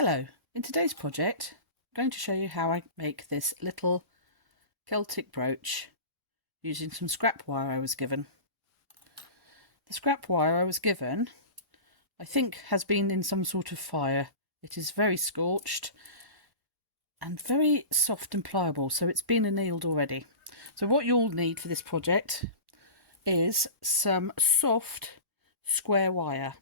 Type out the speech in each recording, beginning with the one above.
Hello, in today's project I'm going to show you how I make this little Celtic brooch using some scrap wire I was given. The scrap wire I was given I think has been in some sort of fire. It is very scorched and very soft and pliable, so it's been annealed already. So what you'll need for this project is some soft square wire.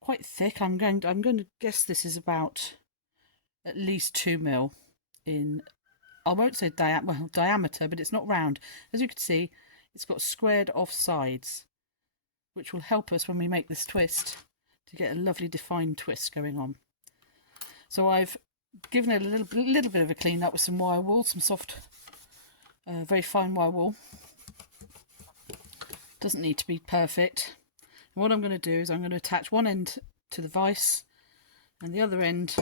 Quite thick. I'm going to guess this is about at least 2mm in, I won't say diameter, but it's not round. As you can see, it's got squared off sides, which will help us when we make this twist to get a lovely defined twist going on. So I've given it a little bit of a clean up with some wire wool, some soft, very fine wire wool. Doesn't need to be perfect. And what I'm going to do is I'm going to attach one end to the vise and the other end,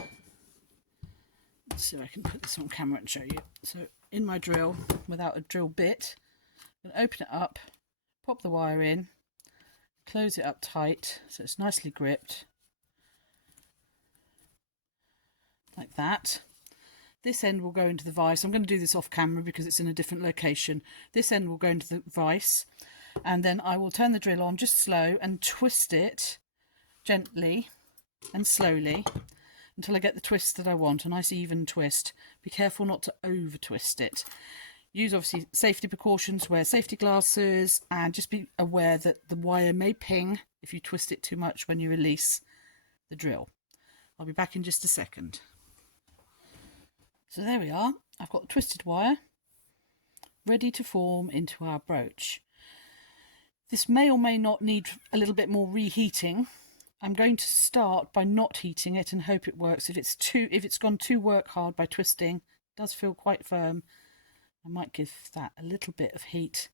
let's see if I can put this on camera and show you. So in my drill, without a drill bit, I'm going to open it up, pop the wire in, close it up tight so it's nicely gripped, like that. This end will go into the vise. I'm going to do this off camera because it's in a different location. This end will go into the vise, and then I will turn the drill on just slow and twist it gently and slowly until I get the twist that I want, a nice even twist. Be careful not to over twist it. Use obviously safety precautions, wear safety glasses, and just be aware that the wire may ping if you twist it too much when you release the drill. I'll be back in just a second. So there we are. I've got the twisted wire ready to form into our brooch. This may or may not need a little bit more reheating. I'm going to start by not heating it and hope it works. If it's gone too work hard by twisting, it does feel quite firm. I might give that a little bit of heat.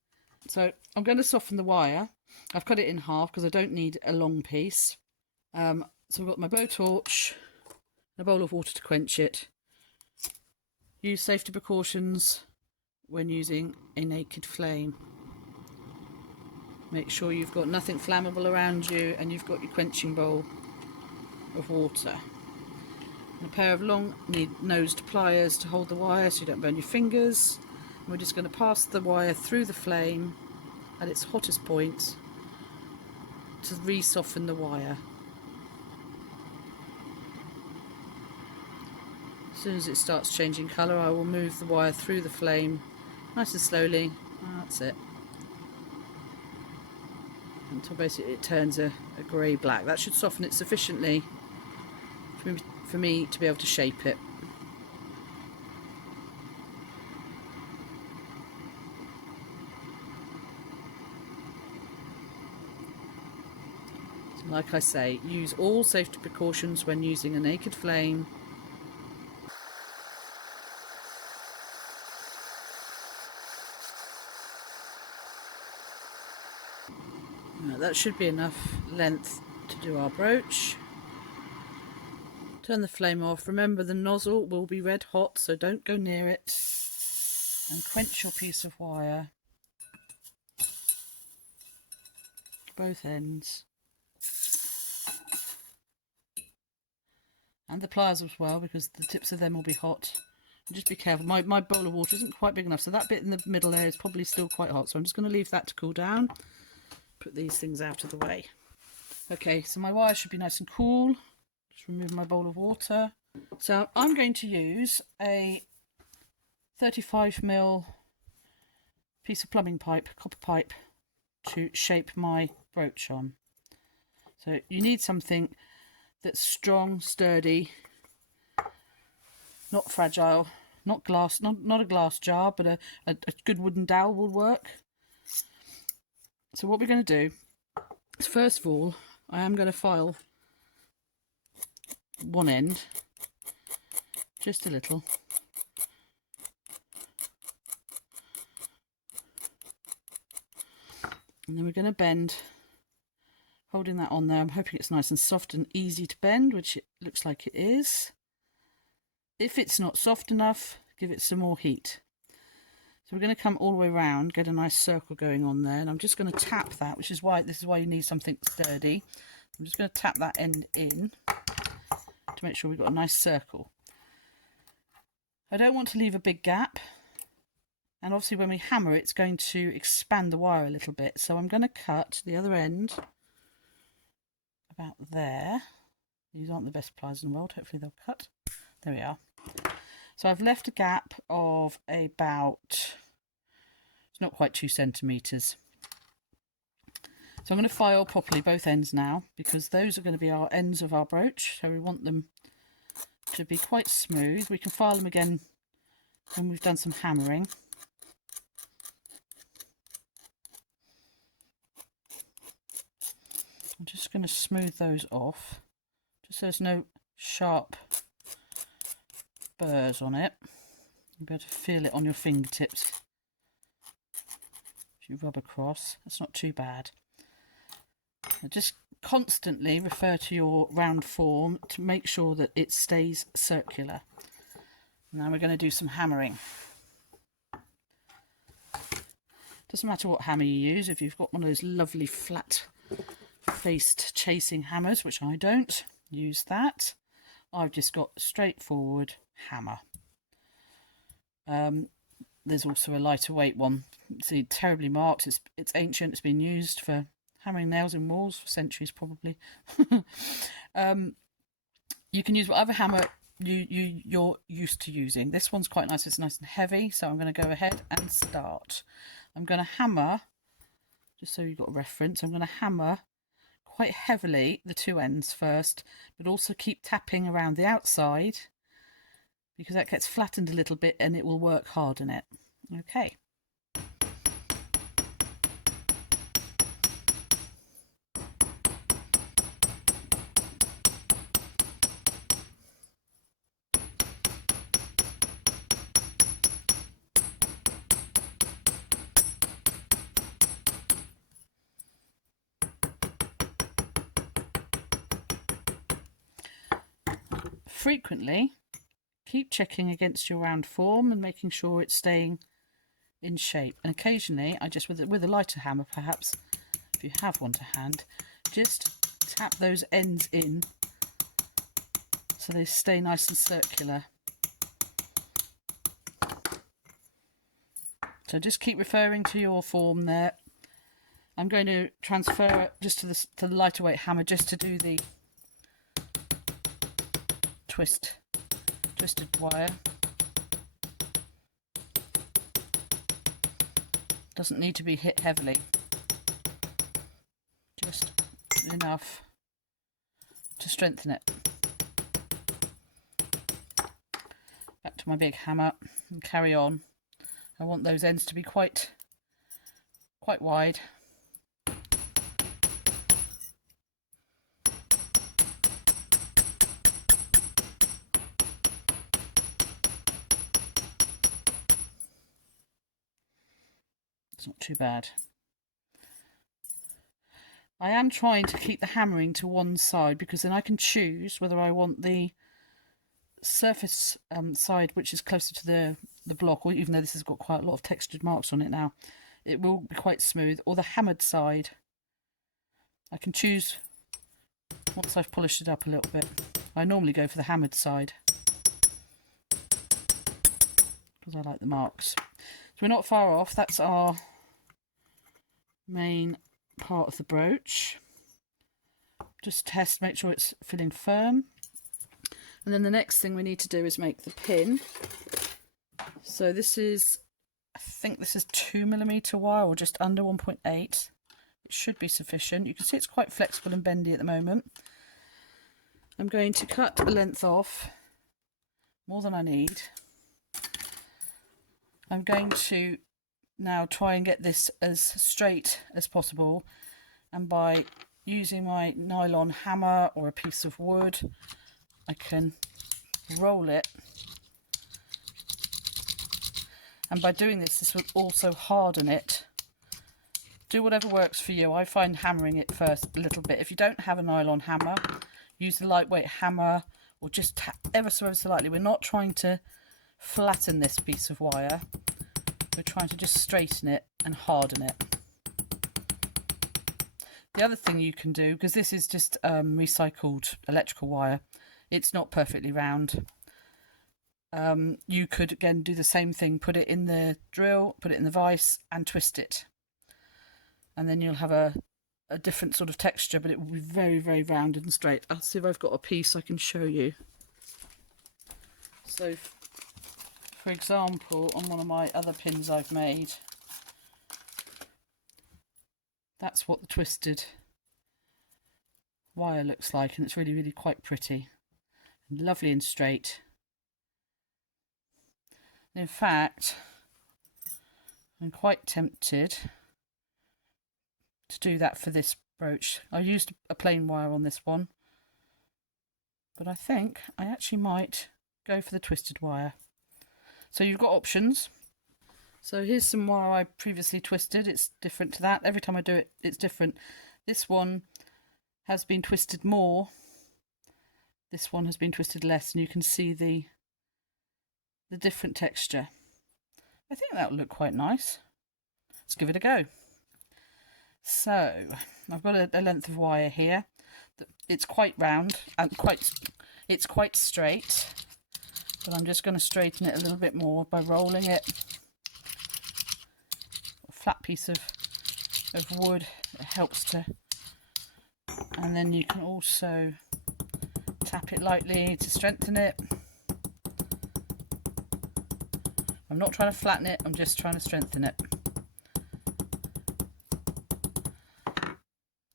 So I'm going to soften the wire. I've cut it in half because I don't need a long piece. So I've got my blowtorch, and a bowl of water to quench it. Use safety precautions when using a naked flame. Make sure you've got nothing flammable around you and you've got your quenching bowl of water. And a pair of long nosed pliers to hold the wire so you don't burn your fingers. And we're just going to pass the wire through the flame at its hottest point to re-soften the wire. As soon as it starts changing colour, I will move the wire through the flame nice and slowly. That's it. Until basically it turns a grey black. That should soften it sufficiently for me to be able to shape it. So like I say, use all safety precautions when using a naked flame. Now, that should be enough length to do our brooch. Turn the flame off. Remember, the nozzle will be red hot, so don't go near it. And quench your piece of wire, both ends, and the pliers as well, because the tips of them will be hot. And just be careful. My bowl of water isn't quite big enough, so that bit in the middle there is probably still quite hot, so I'm just going to leave that to cool down. Put these things out of the way. Okay, so my wire should be nice and cool. Just remove my bowl of water. So I'm going to use a 35mm piece of plumbing pipe, copper pipe, to shape my brooch on. So you need something that's strong, sturdy, not fragile, not glass, not a glass jar, but a good wooden dowel will work. So what we're going to do is, first of all, I am going to file one end, just a little. And then we're going to bend, holding that on there. I'm hoping it's nice and soft and easy to bend, which it looks like it is. If it's not soft enough, give it some more heat. So we're going to come all the way around, get a nice circle going on there, and I'm just going to tap that, which is why you need something sturdy. I'm just going to tap that end in to make sure we've got a nice circle. I don't want to leave a big gap, and obviously when we hammer it's going to expand the wire a little bit, so I'm going to cut the other end about there. These aren't the best pliers in the world, hopefully they'll cut. There we are. So I've left a gap of about, it's not quite 2 centimetres. So I'm going to file properly both ends now, because those are going to be our ends of our brooch, so we want them to be quite smooth. We can file them again when we've done some hammering. I'm just going to smooth those off, just so there's no sharp burrs on it. You'll be able to feel it on your fingertips if you rub across. That's not too bad. Just constantly refer to your round form to make sure that it stays circular. Now we're going to do some hammering. Doesn't matter what hammer you use. If you've got one of those lovely flat faced chasing hammers, which I don't, use that. I've just got a straightforward hammer. There's also a lighter weight one. See, terribly marked. It's ancient. It's been used for hammering nails in walls for centuries, probably. You can use whatever hammer you're used to using. This one's quite nice. It's nice and heavy, so I'm going to go ahead and start. I'm going to hammer, just so you've got a reference, I'm going to hammer quite heavily the 2 ends first, but also keep tapping around the outside, because that gets flattened a little bit and it will work hard on it. Okay. Frequently keep checking against your round form and making sure it's staying in shape, and occasionally I just with a lighter hammer, perhaps if you have one to hand, just tap those ends in so they stay nice and circular. So just keep referring to your form there. I'm going to transfer it just to the lighter weight hammer, just to do the twisted wire. Doesn't need to be hit heavily, just enough to strengthen it. Back to my big hammer and carry on. I want those ends to be quite wide. It's not too bad. I am trying to keep the hammering to one side, because then I can choose whether I want the surface side, which is closer to the block, or even though this has got quite a lot of textured marks on it now, it will be quite smooth, or the hammered side. I can choose once I've polished it up a little bit. I normally go for the hammered side because I like the marks. So we're not far off. That's our main part of the brooch. Just test, make sure it's fitting firm. And then the next thing we need to do is make the pin. So this is, I think this is 2mm wire, or just under 1.8. It should be sufficient. You can see it's quite flexible and bendy at the moment. I'm going to cut a length off, more than I need. I'm going to now try and get this as straight as possible, and by using my nylon hammer or a piece of wood, I can roll it, and by doing this will also harden it. Do whatever works for you. I find hammering it first a little bit. If you don't have a nylon hammer, use the lightweight hammer, or just tap ever so lightly. We're not trying to flatten this piece of wire. We're trying to just straighten it and harden it. The other thing you can do, because this is just recycled electrical wire, it's not perfectly round. You could again do the same thing, put it in the drill, put it in the vise and twist it, and then you'll have a different sort of texture, but it will be very, very rounded and straight. I'll see if I've got a piece I can show you. So for example, on one of my other pins I've made, that's what the twisted wire looks like, and it's really, really quite pretty and lovely and straight. In fact, I'm quite tempted to do that for this brooch. I used a plain wire on this one, but I think I actually might go for the twisted wire. So you've got options. So here's some wire I previously twisted. It's different to that. Every time I do it, it's different. This one has been twisted more. This one has been twisted less, and you can see the different texture. I think that will look quite nice. Let's give it a go. So I've got a length of wire here. It's quite round and it's quite straight, but I'm just going to straighten it a little bit more by rolling it. A flat piece of wood, it helps to, and then you can also tap it lightly to strengthen it. I'm not trying to flatten it, I'm just trying to strengthen it.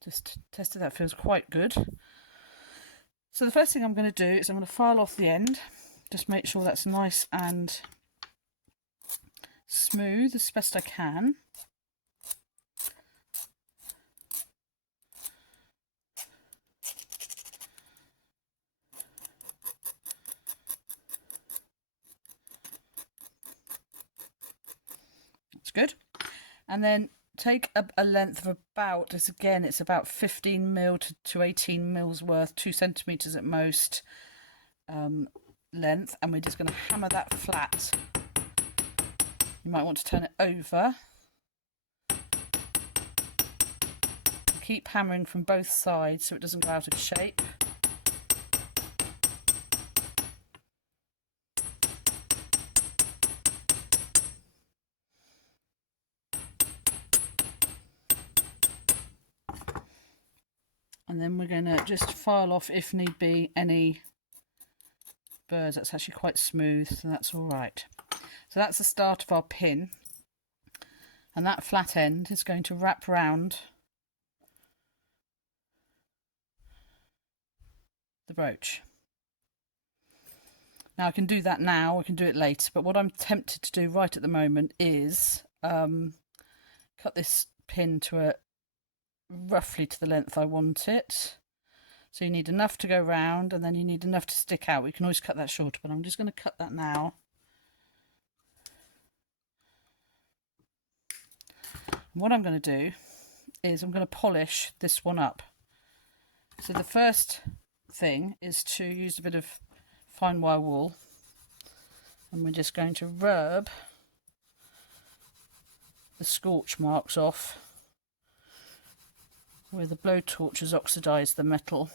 Just tested, that feels quite good. So the first thing I'm going to do is I'm going to file off the end, just make sure that's nice and smooth as best I can. That's good. And then take a length of about, it's about 15 mil to 18 mils worth, 2 centimeters at most length, and we're just going to hammer that flat. You might want to turn it over. Keep hammering from both sides so it doesn't go out of shape. And then we're going to just file off, if need be, any burrs. That's actually quite smooth, so that's all right. So that's the start of our pin. And that flat end is going to wrap round the brooch. Now I can do that now, I can do it later, but what I'm tempted to do right at the moment is cut this pin to roughly to the length I want it. So you need enough to go round, and then you need enough to stick out. We can always cut that shorter, but I'm just going to cut that now. And what I'm going to do is I'm going to polish this one up. So the first thing is to use a bit of fine wire wool, and we're just going to rub the scorch marks off where the blowtorch has oxidised the metal.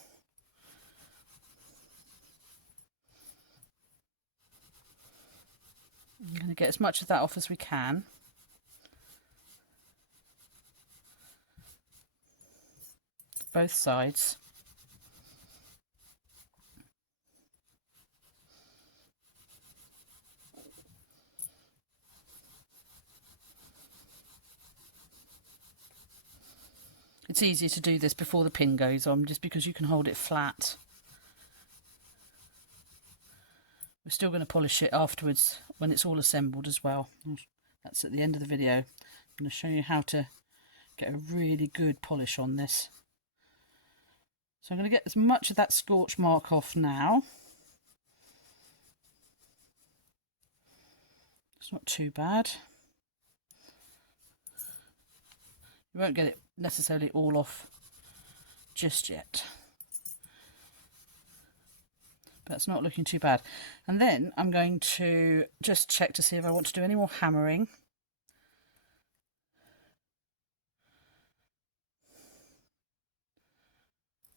I'm going to get as much of that off as we can. Both sides. It's easier to do this before the pin goes on, just because you can hold it flat. We're still going to polish it afterwards when it's all assembled as well. That's at the end of the video. I'm going to show you how to get a really good polish on this. So I'm going to get as much of that scorch mark off now. It's not too bad. You won't get it necessarily all off just yet, but it's not looking too bad. And then I'm going to just check to see if I want to do any more hammering.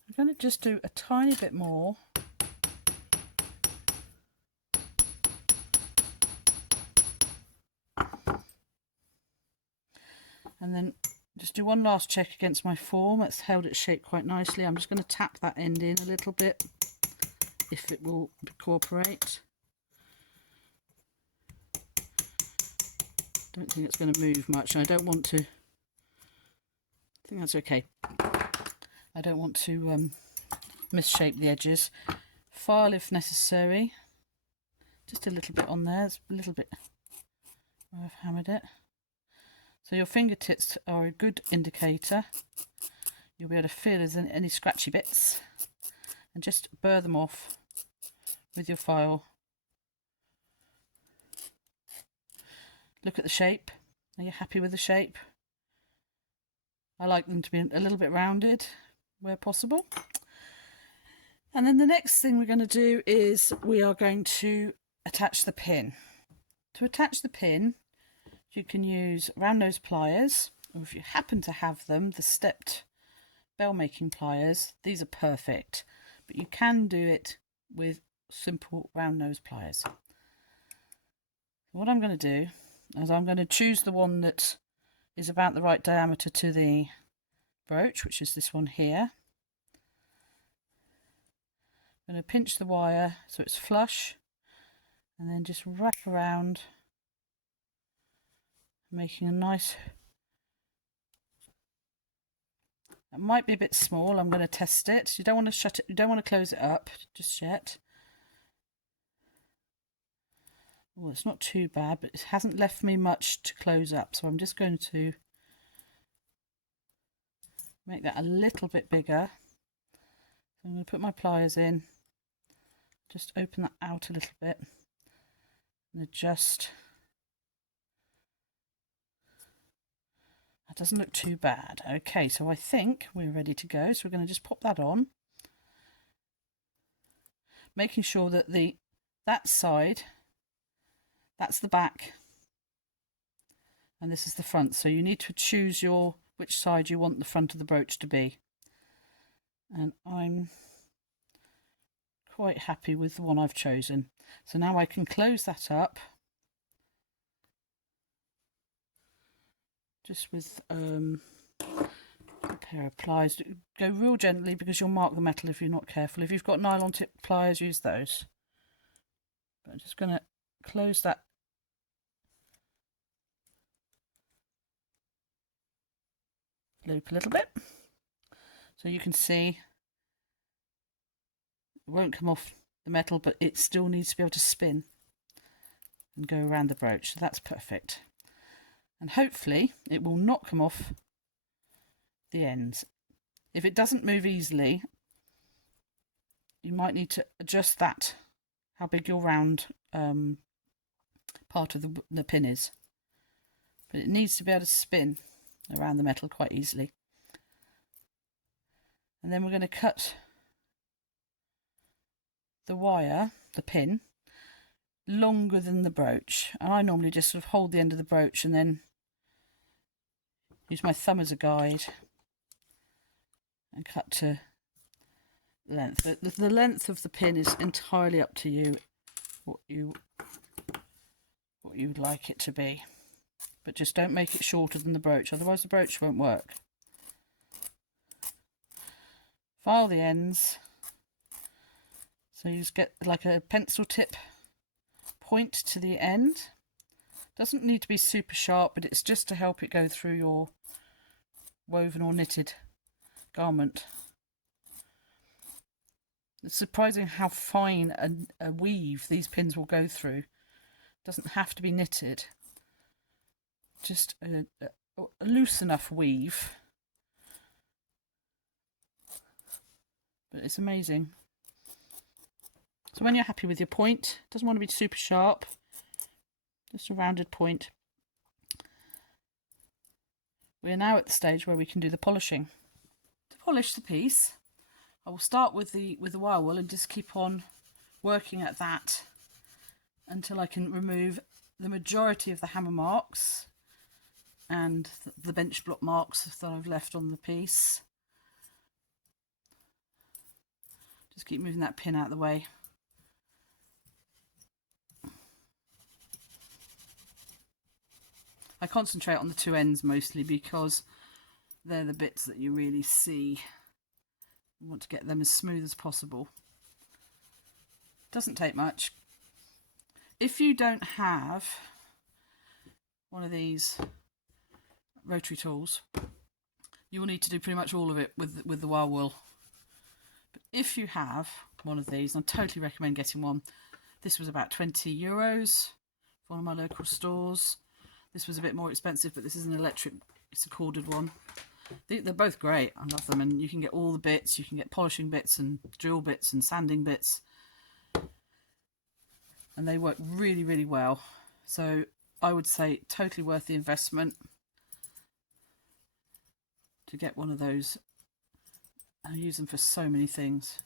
I'm going to just do a tiny bit more just do one last check against my form. It's held its shape quite nicely. I'm just going to tap that end in a little bit if it will cooperate. Don't think it's going to move much. I don't want to. I think that's okay. I don't want to misshape the edges. File if necessary. Just a little bit on there. It's a little bit where I've hammered it. So your fingertips are a good indicator. You'll be able to feel if there's any scratchy bits and just burr them off with your file. Look at the shape. Are you happy with the shape? I like them to be a little bit rounded where possible. And then the next thing we're going to do is we are going to attach the pin. To attach the pin, you can use round nose pliers, or if you happen to have them, the stepped bell making pliers. These are perfect, but you can do it with simple round nose pliers. What I'm going to do is I'm going to choose the one that is about the right diameter to the brooch, which is this one here. I'm going to pinch the wire so it's flush and then just wrap around, making a nice. It might be a bit small. I'm going to test it. You don't want to shut it, you don't want to close it up just yet. Well, it's not too bad, but it hasn't left me much to close up, so I'm just going to make that a little bit bigger. So I'm going to put my pliers in, just open that out a little bit and adjust. That doesn't look too bad. Okay, so I think we're ready to go. So we're going to just pop that on, making sure that that side, that's the back and this is the front. So you need to choose which side you want the front of the brooch to be. And I'm quite happy with the one I've chosen. So now I can close that up just with a pair of pliers. Go real gently because you'll mark the metal if you're not careful. If you've got nylon tip pliers, use those. But I'm just going to close that loop a little bit so you can see it won't come off the metal, but it still needs to be able to spin and go around the brooch. So that's perfect. And hopefully it will not come off the ends. If it doesn't move easily, you might need to adjust that, how big your round part of the pin is. But it needs to be able to spin around the metal quite easily. And then we're going to cut the wire, the pin, longer than the brooch. And I normally just sort of hold the end of the brooch and then use my thumb as a guide and cut to length. The length of the pin is entirely up to you, what you would like it to be. But just don't make it shorter than the brooch, otherwise the brooch won't work. File the ends so you just get like a pencil tip point to the end. Doesn't need to be super sharp, but it's just to help it go through your woven or knitted garment. It's surprising how fine a weave these pins will go through. It doesn't have to be knitted. Just a loose enough weave. But it's amazing. So when you're happy with your point, doesn't want to be super sharp, just a rounded point. We're now at the stage where we can do the polishing. To polish the piece, I will start with the wire wool and just keep on working at that until I can remove the majority of the hammer marks and the bench block marks that I've left on the piece. Just keep moving that pin out of the way. I concentrate on the two ends mostly because they're the bits that you really see. You want to get them as smooth as possible. Doesn't take much. If you don't have one of these rotary tools, you will need to do pretty much all of it with the wire wool. But if you have one of these, I totally recommend getting one. This was about €20 for one of my local stores. This was a bit more expensive, but this is an electric, it's a corded one. They're both great. I love them, and you can get all the bits. You can get polishing bits and drill bits and sanding bits, and they work really, really well. So I would say totally worth the investment to get one of those. I use them for so many things.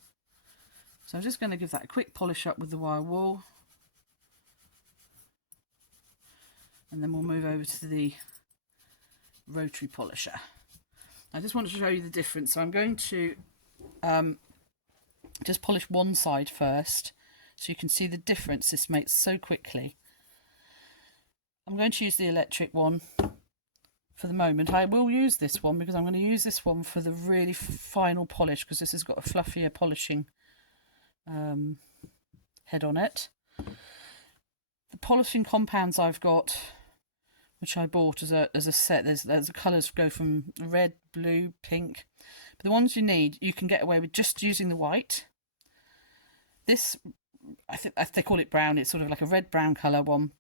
So I'm just going to give that a quick polish up with the wire wool, and then we'll move over to the rotary polisher. I just want to show you the difference. So I'm going to just polish one side first, so you can see the difference this makes so quickly. I'm going to use the electric one for the moment. I will use this one because I'm going to use this one for the really final polish, because this has got a fluffier polishing head on it. The polishing compounds I've got, which I bought as a set, there's the colours go from red, blue, pink. But the ones you need, you can get away with just using the white. This, I think they call it brown. It's sort of like a red-brown colour one.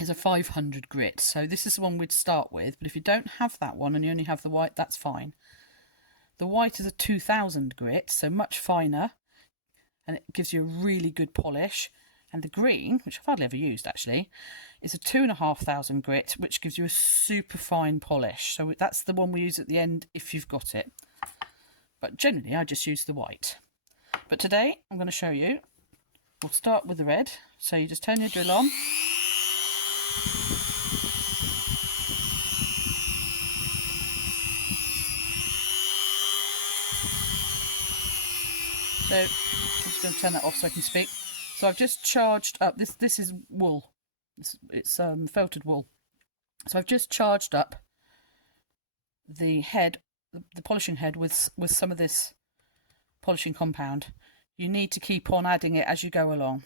Is a 500 grit. So this is the one we'd start with. But if you don't have that one and you only have the white, that's fine. The white is a 2000 grit, so much finer, and it gives you a really good polish. And the green, which I've hardly ever used actually, is a 2500 grit, which gives you a super fine polish. So that's the one we use at the end if you've got it. But generally I just use the white. But today I'm going to show you, we'll start with the red. So you just turn your drill on. So I'm just going to turn that off so I can speak. So I've just charged up, this is wool, it's felted wool. So I've just charged up the head, the polishing head with some of this polishing compound. You need to keep on adding it as you go along.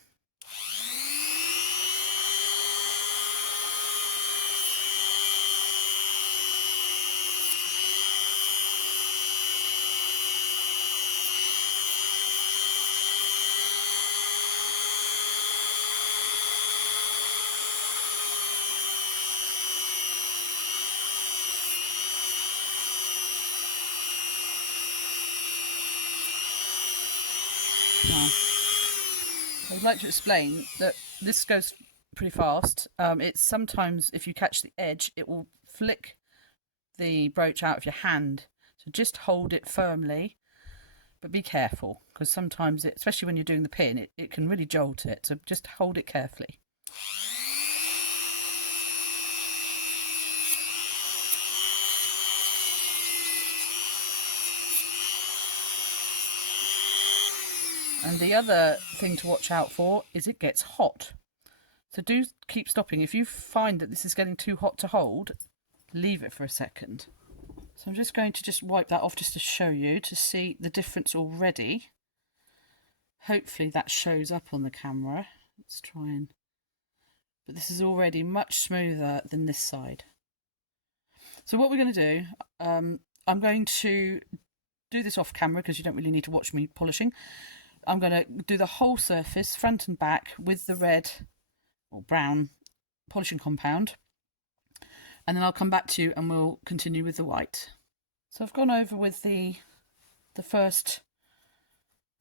I'd like to explain that this goes pretty fast. It's sometimes, if you catch the edge, it will flick the brooch out of your hand. So just hold it firmly, but be careful, because sometimes, especially when you're doing the pin, it can really jolt it. So just hold it carefully. And the other thing to watch out for is it gets hot. So do keep stopping. If you find that this is getting too hot to hold, leave it for a second. So I'm just going to wipe that off just to show you, to see the difference already. Hopefully that shows up on the camera. Let's try and... But this is already much smoother than this side. So what we're going to do, I'm going to do this off camera because you don't really need to watch me polishing. I'm going to do the whole surface, front and back, with the red or brown polishing compound. And then I'll come back to you and we'll continue with the white. So I've gone over with the first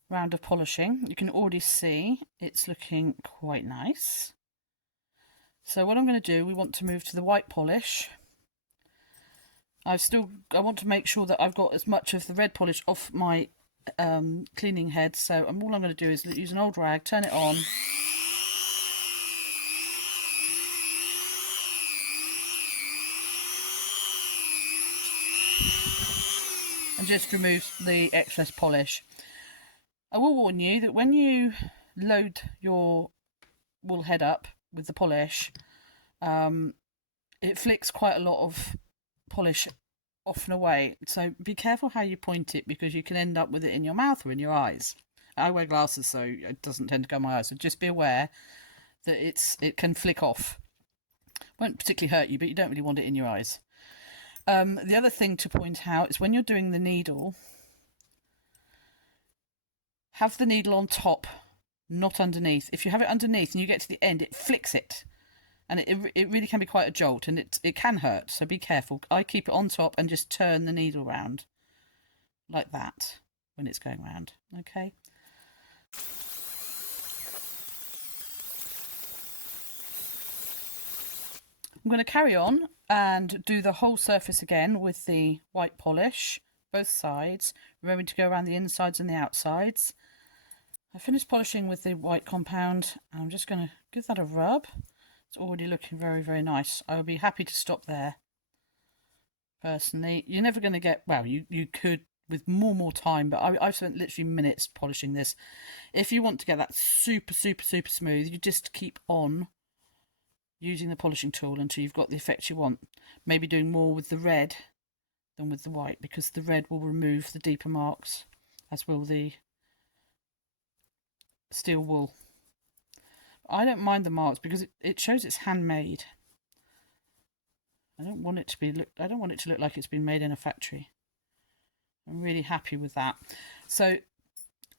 round of polishing. You can already see it's looking quite nice. So what I'm going to do, we want to move to the white polish. I want to make sure that I've got as much of the red polish off my cleaning head. So all I'm going to do is use an old rag, turn it on. And just remove the excess polish. I will warn you that when you load your wool head up with the polish, it flicks quite a lot of polish off and away. So be careful how you point it, because you can end up with it in your mouth or in your eyes. I wear glasses, so it doesn't tend to go in my eyes. So just be aware that it can flick off. Won't particularly hurt you, but you don't really want it in your eyes. The other thing to point out is when you're doing the needle, have the needle on top, not underneath. If you have it underneath and you get to the end, it flicks it. And it really can be quite a jolt, and it can hurt, so be careful. I keep it on top and just turn the needle round like that when it's going round, okay? I'm going to carry on and do the whole surface again with the white polish, both sides, remembering to go around the insides and the outsides. I finished polishing with the white compound, and I'm just going to give that a rub. It's already looking very, very nice. I would be happy to stop there. Personally, you're never going to get, well, you could with more time, but I've spent literally minutes polishing this. If you want to get that super, super, super smooth, you just keep on using the polishing tool until you've got the effect you want. Maybe doing more with the red than with the white, because the red will remove the deeper marks, as will the steel wool. I don't mind the marks because it shows it's handmade. I don't want it to look like it's been made in a factory. I'm really happy with that. So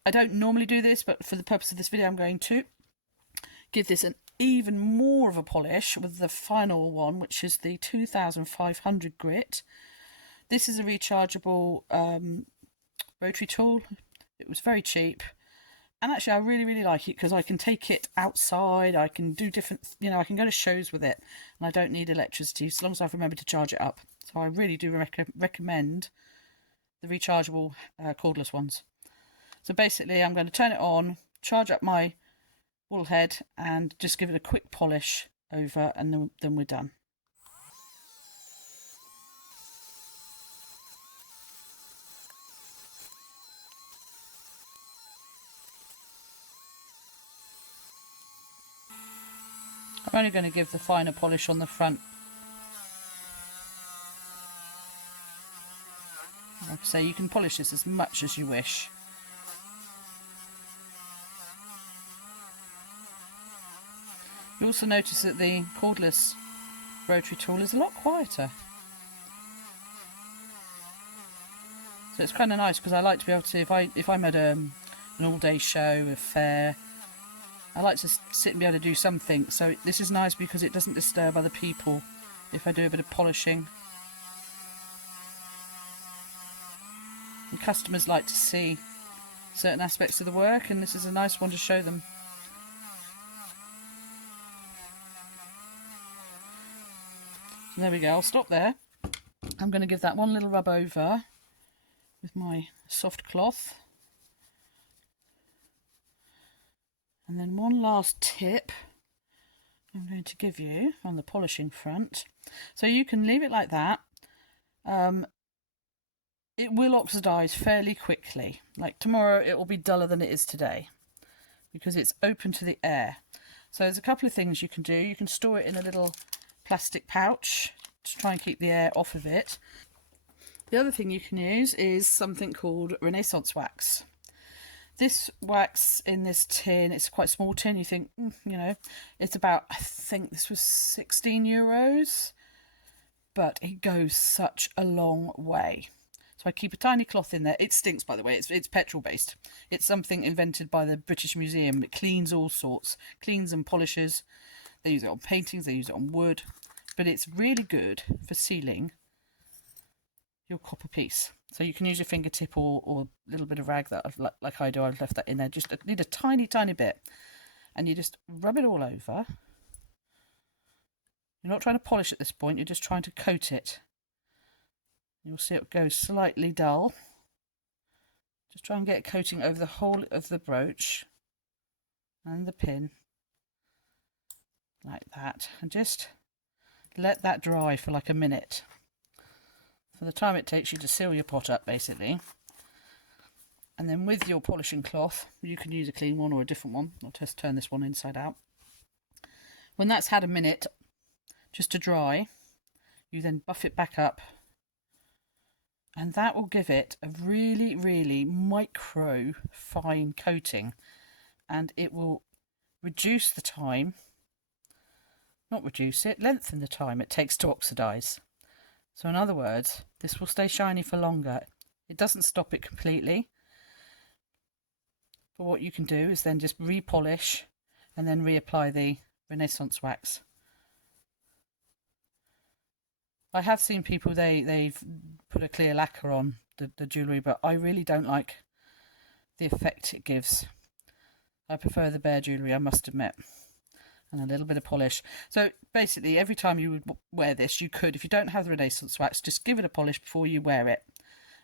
I don't normally do this, but for the purpose of this video, I'm going to give this an even more of a polish with the final one, which is the 2500 grit. This is a rechargeable rotary tool. It was very cheap. And actually, I really, really like it because I can take it outside. I can do different, I can go to shows with it, and I don't need electricity as long as I've remembered to charge it up. So I really do recommend the rechargeable cordless ones. So basically, I'm going to turn it on, charge up my wool head, and just give it a quick polish over, and then we're done. I'm only going to give the finer polish on the front. Like I say, you can polish this as much as you wish. You also notice that the cordless rotary tool is a lot quieter. So it's kind of nice because I like to be able to, if I'm at an all-day show, a fair, I like to sit and be able to do something. So this is nice because it doesn't disturb other people if I do a bit of polishing. And customers like to see certain aspects of the work, and this is a nice one to show them. So there we go, I'll stop there. I'm going to give that one little rub over with my soft cloth. And then one last tip I'm going to give you on the polishing front. So you can leave it like that. It will oxidise fairly quickly. Like tomorrow it will be duller than it is today because it's open to the air. So there's a couple of things you can do. You can store it in a little plastic pouch to try and keep the air off of it. The other thing you can use is something called Renaissance wax. This wax in this tin, it's quite a small tin, you think, it's about, I think this was 16 euros, but it goes such a long way. So I keep a tiny cloth in there. It stinks, by the way, it's petrol based. It's something invented by the British Museum. It cleans all sorts, cleans and polishes. They use it on paintings, they use it on wood, but it's really good for sealing your copper piece. So you can use your fingertip or a little bit of rag that like I do. I've left that in there. Just need a tiny bit, and you just rub it all over. You're not trying to polish at this point, you're just trying to coat it. You'll see it goes slightly dull. Just try and get a coating over the whole of the brooch and the pin like that, and just let that dry for like a minute. For the time it takes you to seal your pot up, basically. And then with your polishing cloth, you can use a clean one or a different one. I'll just turn this one inside out. When that's had a minute just to dry, you then buff it back up and that will give it a really, really micro fine coating, and it will reduce the time, not reduce it, lengthen the time it takes to oxidize. So in other words, this will stay shiny for longer. It doesn't stop it completely, but what you can do is then just repolish and then reapply the Renaissance wax. I have seen people, they've put a clear lacquer on the jewellery, but I really don't like the effect it gives. I prefer the bare jewellery, I must admit, and a little bit of polish. So basically, every time you would wear this, you could, if you don't have the Renaissance wax, just give it a polish before you wear it,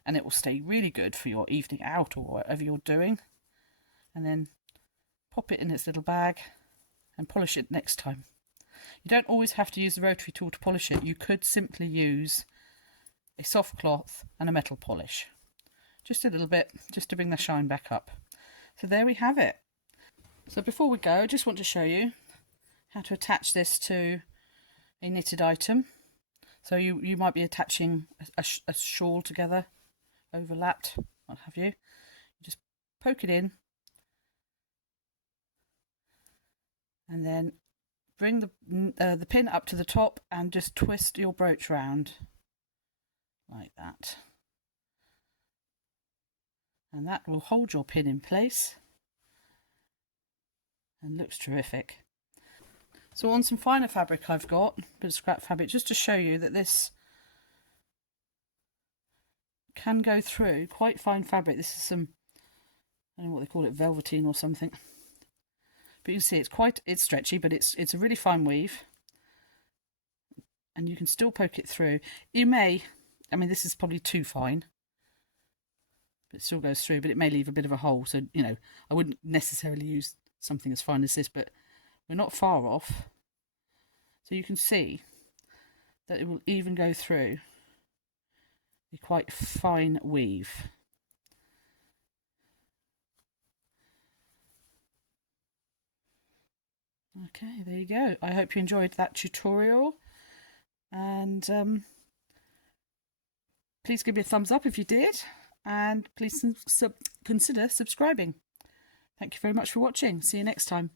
and it will stay really good for your evening out or whatever you're doing. And then pop it in its little bag and polish it next time. You don't always have to use the rotary tool to polish it. You could simply use a soft cloth and a metal polish. Just a little bit, just to bring the shine back up. So there we have it. So before we go, I just want to show you how to attach this to a knitted item. So you might be attaching a shawl together, overlapped, what have you. You just poke it in, and then bring the pin up to the top and just twist your brooch round like that, and that will hold your pin in place and looks terrific. So on some finer fabric I've got, a bit of scrap fabric, just to show you that this can go through, quite fine fabric. This is some, I don't know what they call it, velveteen or something. But you can see it's stretchy, but it's a really fine weave. And you can still poke it through. You may, I mean, this is probably too fine. But it still goes through, but it may leave a bit of a hole. So, you know, I wouldn't necessarily use something as fine as this, but we're not far off. So you can see that it will even go through a quite fine weave. Okay, there you go. I hope you enjoyed that tutorial, and please give me a thumbs up if you did, and please consider subscribing. Thank you very much for watching. See you next time.